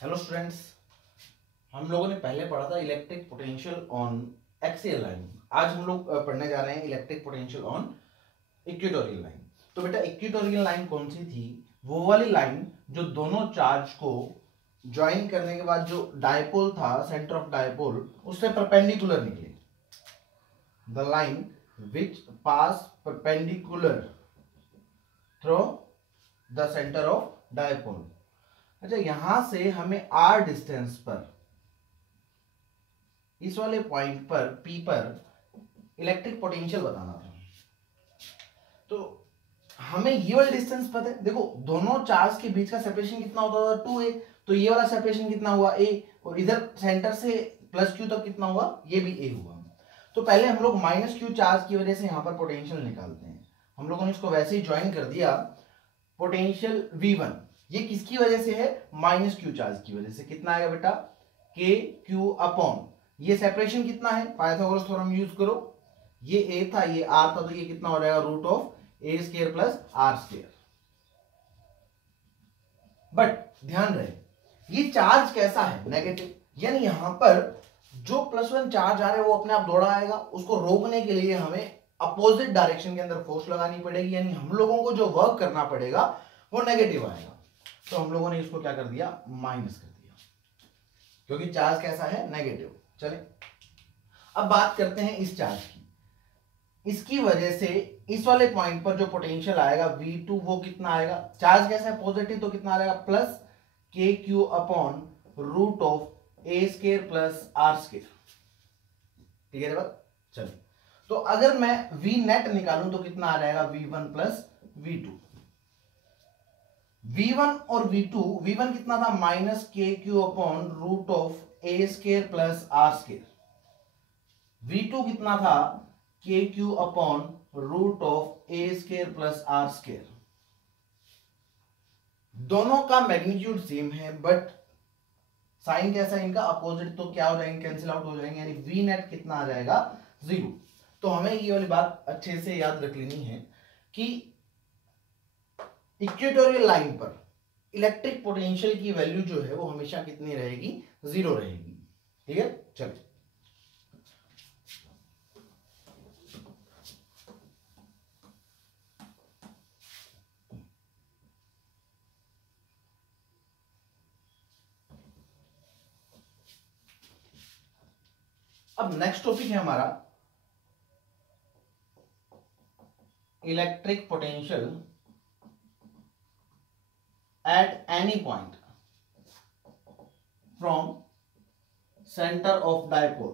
Hello students, हम लोगों ने पहले पढ़ा था electric potential on axial line. आज हम लोग पढ़ने जा रहे हैं electric potential on equatorial line. तो बेटा इक्वेटोरियल लाइन कौन सी थी? वो वाली लाइन जो दोनों चार्ज को ज्वाइन करने के बाद जो डायपोल था, सेंटर ऑफ डायपोल, उससे परपेंडिकुलर निकले। The line which pass perpendicular through the centre of dipole. अच्छा, यहां से हमें आर डिस्टेंस पर, इस वाले पॉइंट पर पी पर इलेक्ट्रिक पोटेंशियल बताना था। तो हमें ये वाला डिस्टेंस पता है। देखो, दोनों चार्ज के बीच का सेपरेशन कितना होता था? 2a। तो ये वाला सेपरेशन कितना हुआ? a। और इधर सेंटर से प्लस q तक कितना हुआ? ये भी a हुआ। तो पहले हम लोग माइनस q चार्ज की वजह से यहां पर पोटेंशियल निकालते हैं। हम लोगों ने इसको वैसे ही ज्वाइन कर दिया। पोटेंशियल v1 ये किसकी वजह से है? माइनस q चार्ज की वजह से। कितना आएगा बेटा? के क्यू अपॉन, ये सेपरेशन कितना है? पाइथागोरस थ्योरम यूज करो। ये a था, ये r था, तो ये कितना हो जाएगा? Root of a square plus r square. But ध्यान रहे, ये चार्ज कैसा है? नेगेटिव। यानी यहां पर जो +1 चार्ज आ रहा है वो अपने आप दौड़ा आएगा। उसको रोकने के लिए हमें अपोजिट डायरेक्शन के अंदर फोर्स लगानी पड़ेगी। यानी हम लोगों को जो वर्क करना पड़ेगा वो नेगेटिव आएगा। तो हम लोगों ने इसको क्या कर दिया? माइनस कर दिया, क्योंकि चार्ज कैसा है? नेगेटिव। चले, अब बात करते हैं इस चार्ज की। इसकी वजह से इस वाले पॉइंट पर जो पोटेंशियल आएगा V2 वो कितना आएगा? चार्ज कैसा है? पॉजिटिव। तो कितना आएगा? Plus K Q upon root of A square plus R square. ठीक है बात? चलो, तो अगर मैं V नेट निकालूं तो कितना आ जाएगा? V1 plus V2। V1 और V2, V1 कितना था? Minus K Q upon root of A square plus R square. V2 कितना था? K Q upon root of A square plus R square. दोनों का मैग्नीट्यूड सेम है, बट साइन कैसा है इनका? अपोजिट। तो क्या हो जाएंगे? कैंसिल आउट हो जाएंगे। यानी V नेट कितना आ जाएगा? 0। तो हमें ये वाली बात अच्छे से याद रख लेनी है कि इक्वेटोरियल लाइन पर इलेक्ट्रिक पोटेंशियल की वैल्यू जो है वो हमेशा कितनी रहेगी? 0 रहेगी। ठीक है, चलिए अब नेक्स्ट टॉपिक है हमारा electric potential at any point from centre of dipole.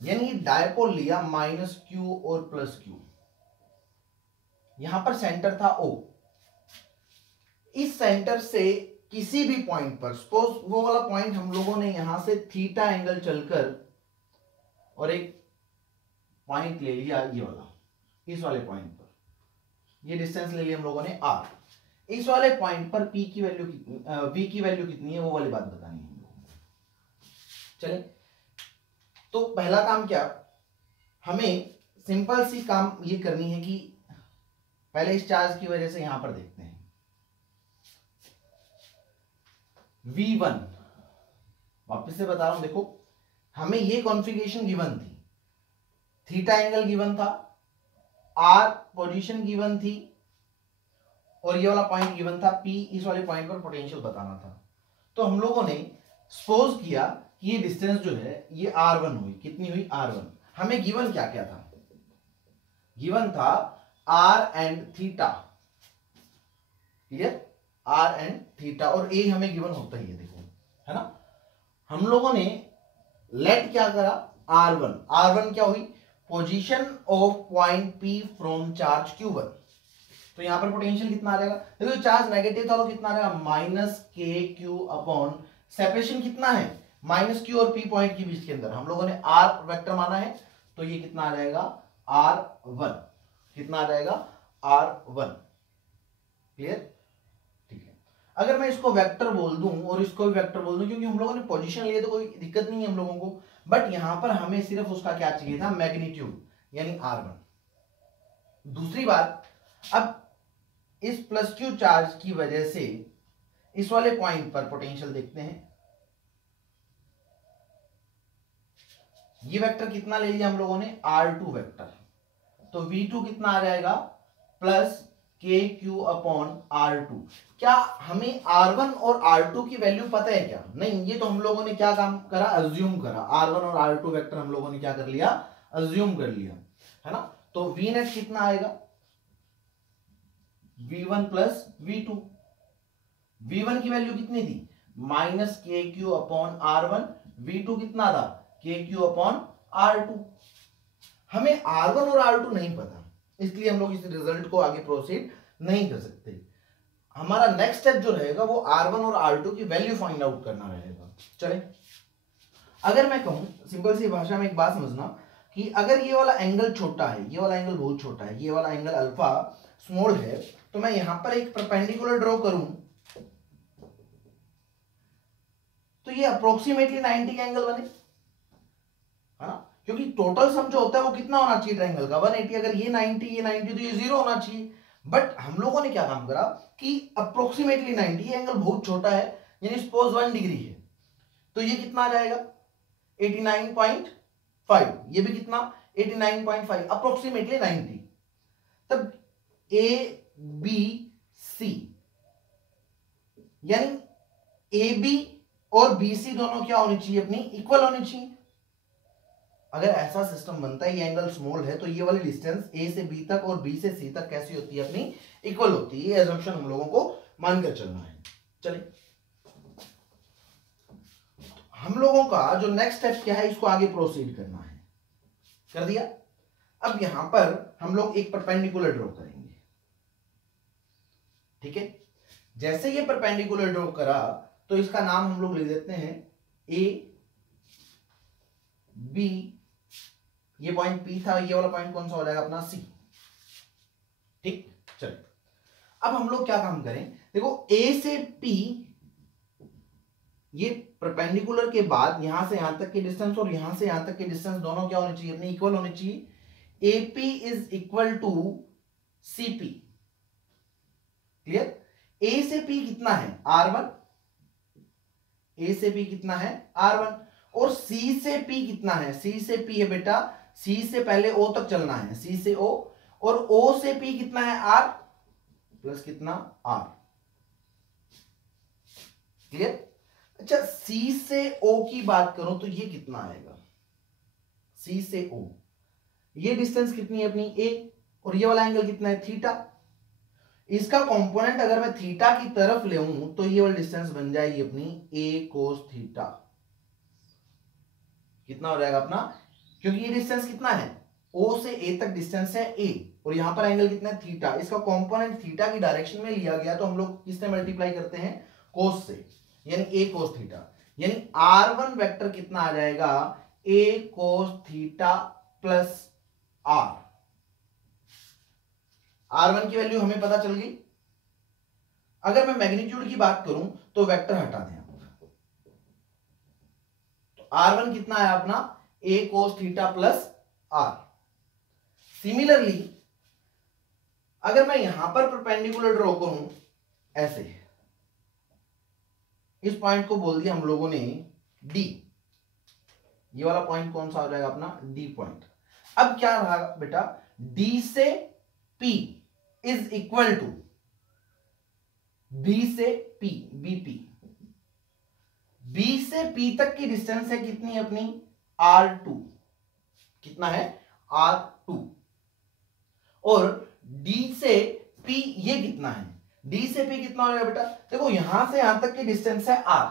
यानी डायपोल लिया माइनस क्यू और प्लस क्यू। यहां पर सेंटर था O। इस सेंटर से किसी भी पॉइंट पर, सपोज वो वाला पॉइंट हम लोगों ने यहां से थीटा एंगल चलकर और एक पॉइंट ले लिया, ये वाला, इस वाले पॉइंट पर ये डिस्टेंस ले लिया हम लोगों ने R। इस वाले पॉइंट पर P की वैल्यू कितनी, V की वैल्यू कितनी है, वो वाली बात बतानी है हम लोगों को। चले, तो पहला काम क्या, हमें सिंपल सी काम ये करनी है कि पहले इस चार्ज की वजह से यहां पर देखते हैं। V1, वापस से बता रहा हूं, देखो हमें ये कॉन्फ़िगरेशन गिवन थी, थीटा एंगल गिवन था, R पोजीशन गिवन थी, और ये वाला पॉइंट गिवन था P। इस वाले पॉइंट पर पोटेंशियल बताना था। तो हम लोगों ने सपोज किया कि ये डिस्टेंस जो है ये R1 हुई। कितनी हुई? R1। हमें गिवन क्या क्या था? गिवन था R एंड थीटा। ठीक है, R एंड थीटा, और A हमें गिवन होता ही है, देखो, है ना। हम लोगों ने लेट क्या करा? R1। R1 क्या हुई? Position of point P from charge Q1। तो यहां पर पोटेंशियल कितना आ जाएगा? देखो चार्ज नेगेटिव था तो कितना आ जाएगा? Minus K Q upon, separation कितना है? माइनस क्यू और P पॉइंट के बीच के अंदर हम लोगों ने R वेक्टर माना है, तो ये कितना आ जाएगा? R1। कितना आ जाएगा? R1। क्लियर? ठीक है, अगर मैं इसको वेक्टर बोल दूं और इसको भी वेक्टर बोल दूं, क्योंकि हम लोगों ने पोजीशन लिया तो कोई दिक्कत नहीं है हम लोगों को, बट यहां पर हमें सिर्फ उसका क्या चाहिए था? मैग्नीट्यूड, यानी R1। दूसरी बात, अब इस प्लस क्यू चार्ज की वजह से इस वाले पॉइंट पर पोटेंशियल देखते हैं। ये वेक्टर कितना ले लिया हम लोगों ने, R2 वेक्टर, तो V2 कितना आ जाएगा प्लस KQ अपॉन R2। क्या हमें R1 और R2 की वैल्यू पता है क्या? नहीं, ये तो हम लोगों ने क्या काम करा, अज्यूम करा। R1 और R2 वेक्टर हम लोगों ने क्या कर लिया, अज्यूम कर लिया, है ना। तो V नेट कितना आएगा, V1 प्लस V2। V1 की वैल्यू कितनी थी, minus KQ upon R1। V2 कितना था, KQ अपॉन R2। हमें R1 और R2 नहीं पता, इसलिए हम लोग इस रिजल्ट को आगे प्रोसीड नहीं कर सकते। हमारा नेक्स्ट स्टेप जो रहेगा वो R1 और R2 की वैल्यू फाइंड आउट करना रहेगा। चले, अगर मैं कहूं सिंपल सी भाषा में एक बात समझना कि अगर ये वाला एंगल छोटा है, ये वाला एंगल बहुत छोटा है, ये वाला एंगल अल्फा स्मॉल है, तो मैं यहां पर एक परपेंडिकुलर ड्रॉ करूं तो ये अप्रोक्सीमेटली 90 का एंगल बने, है ना। क्योंकि टोटल सम जो होता है वो कितना होना चाहिए ट्रायंगल का, 180। अगर ये 90 ये 90 तो ये 0 होना चाहिए। बट हम लोगों ने क्या काम करा कि अप्रोक्सीमेटली 90, ये एंगल बहुत छोटा है, यानी सपोज 1 डिग्री है, तो ये कितना आ जाएगा 89.5। ये भी कितना 89.5, अप्रोक्सीमेटली 90। तब ए बी सी, यानी ए बी और बी सी दोनों क्या होनी चाहिए, अपनी इक्वल होनी चाहिए। अगर ऐसा सिस्टम बनता है, ये एंगल स्मॉल है, तो ये वाली डिस्टेंस ए से बी तक और बी से सी तक कैसी होती है, अपनी इक्वल होती है। ये असम्पशन हम लोगों को मानकर चलना है। चलिए, हम लोगों का जो नेक्स्ट स्टेप क्या है, इसको आगे प्रोसीड करना है। कर दिया। अब यहां पर हम लोग एक परपेंडिकुलर ड्रॉ करेंगे, ठीक है। जैसे ये परपेंडिकुलर ड्रॉ करा तो इसका नाम हम लोग लिख देते हैं ए बी। ये पॉइंट P था, ये वाला पॉइंट कौन सा हो जाएगा अपना C, ठीक। चलिए, अब हम लोग क्या काम करें, देखो A से P, ये परपेंडिकुलर के बाद यहां से यहां तक की डिस्टेंस और यहां से यहां तक की डिस्टेंस दोनों क्या होनी चाहिए, अपनी इक्वल होनी चाहिए। AP is equal to CP। Clear. A से P कितना है, R1। A से P कितना है, R1। और C से P कितना है, C से P है बेटा, C से पहले O तक चलना है, C से O, और O से P कितना है, R प्लस कितना, R। क्लियर। अच्छा, C से O की बात करूं तो ये कितना आएगा, C से O, ये डिस्टेंस कितनी है अपनी A, और ये वाला एंगल कितना है, थीटा। इसका कंपोनेंट अगर मैं थीटा की तरफ ले तो ये वाली डिस्टेंस बन जाएगी अपनी A cos थीटा। कितना हो जाएगा अपना, क्योंकि ये डिस्टेंस कितना है, O से A तक डिस्टेंस है A, और यहां पर एंगल कितना है, थीटा। इसका कंपोनेंट थीटा की डायरेक्शन में लिया गया तो हम लोग किससे मल्टीप्लाई करते हैं, कोस से, यानी A cos थीटा। यानी R1 वेक्टर कितना आ जाएगा, A cos theta plus R। R1 की वैल्यू हमें पता चल गई। अगर मैं मैग्नीट्यूड की बात करूं तो वेक्टर हटा दें आप, तो R1 कितना है अपना, A cos theta plus R। Similarly अगर मैं यहां पर परपेंडिकुलर ड्रॉ करूं ऐसे, इस पॉइंट को बोल दिया हम लोगों ने D। ये वाला पॉइंट कौन सा हो जाएगा अपना, D पॉइंट। अब क्या रहा बेटा, D से P is equal to, B से P, BP। B से P तक की डिस्टेंस है कितनी अपनी, R2। कितना है, R2। और D से P ये कितना है, D से P कितना हो जाएगा बेटा, देखो यहां से यहां तक की डिस्टेंस है R।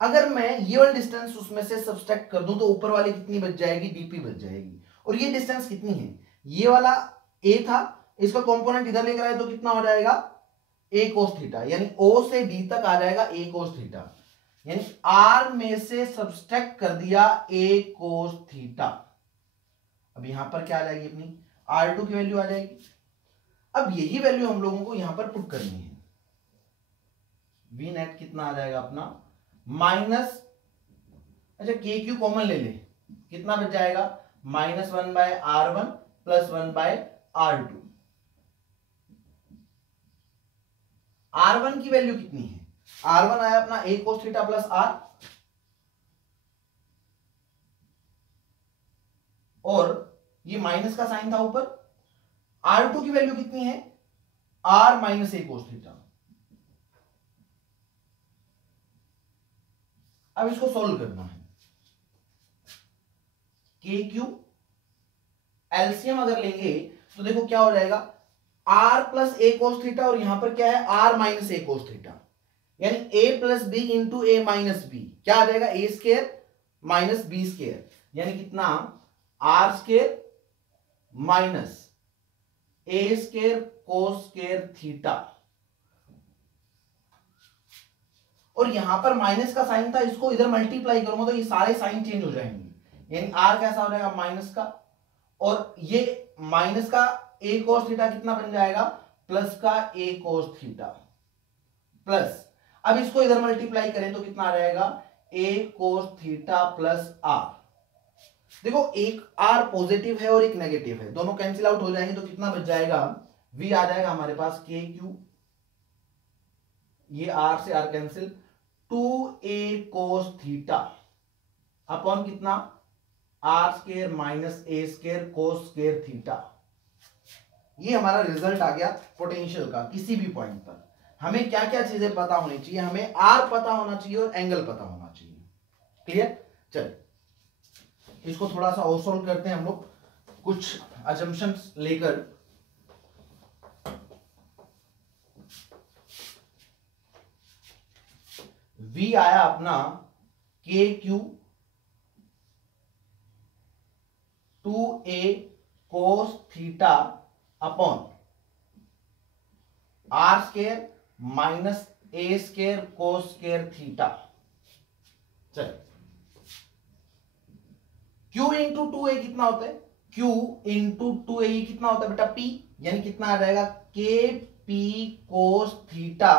अगर मैं ये वाली डिस्टेंस उसमें से सब्सट्रैक्ट कर दूं तो ऊपर वाली कितनी बच जाएगी, DP बच जाएगी। और ये डिस्टेंस कितनी है, ये वाला A था, इसका कंपोनेंट इधर लेकर आए तो कितना हो जाएगा, A cos थीटा। यानी O से D तक आ जाएगा A cos थीटा, यानी R में से सब्सट्रैक्ट कर दिया A cos थीटा। अब यहां पर क्या आ जाएगी अपनी, R2 की वैल्यू आ जाएगी। अब यही वैल्यू हम लोगों को यहां पर पुट करनी है। V नेट कितना आ जाएगा अपना, माइनस, अच्छा KQ कॉमन ले ले, कितना बच जाएगा, -1/R1 प्लस 1/R2। R1 की वैल्यू कितनी है, R1 आया अपना a cos theta plus r, और ये माइनस का साइन था ऊपर। R2 की वैल्यू कितनी है, r minus a cos theta. अब इसको सोल्व करना है। के क्यू एलसीएम अगर लेंगे तो देखो क्या हो जाएगा, r plus a cos theta, और यहां पर क्या है r minus a cos theta, यानी a plus b into a minus b, क्या आ जाएगा a square minus b square, यानी कितना r स्केयर माइनस ए स्केयर कोस स्केयर थीटा। और यहां पर माइनस का साइन था, इसको इधर मल्टीप्लाई करूंगा तो ये सारे साइन चेंज हो जाएंगे, यानी r कैसा हो जाएगा माइनस का, और ये माइनस का a cos थीटा कितना बन जाएगा, प्लस का a cos थीटा, प्लस अब इसको इधर मल्टीप्लाई करें तो कितना आ जाएगा a cos theta plus r। देखो एक r पॉजिटिव है और एक नेगेटिव है, दोनों कैंसिल आउट हो जाएंगे तो कितना बच जाएगा, v आ जाएगा हमारे पास के क्यू, ये r से r cancel, 2a cos theta upon कितना r स्केयर माइनस ए स्केयर कोस स्केयर थीटा। ये हमारा रिजल्ट आ गया पोटेंशियल का किसी भी पॉइंट पर। हमें क्या क्या चीजें पता होनी चाहिए, हमें r पता होना चाहिए और एंगल पता होना चाहिए। क्लियर, चलिए इसको थोड़ा सा और सॉल्व करते हैं हम लोग कुछ असम्पशंस लेकर। v आया अपना के Q 2a cos theta upon r square minus ए स्केयर कोस स्केयर थीटा। चल q इंटू 2a कितना होता है, q इंटू 2a कितना होता है बेटा p, यानी कितना आ जाएगा के पी कोस थीटा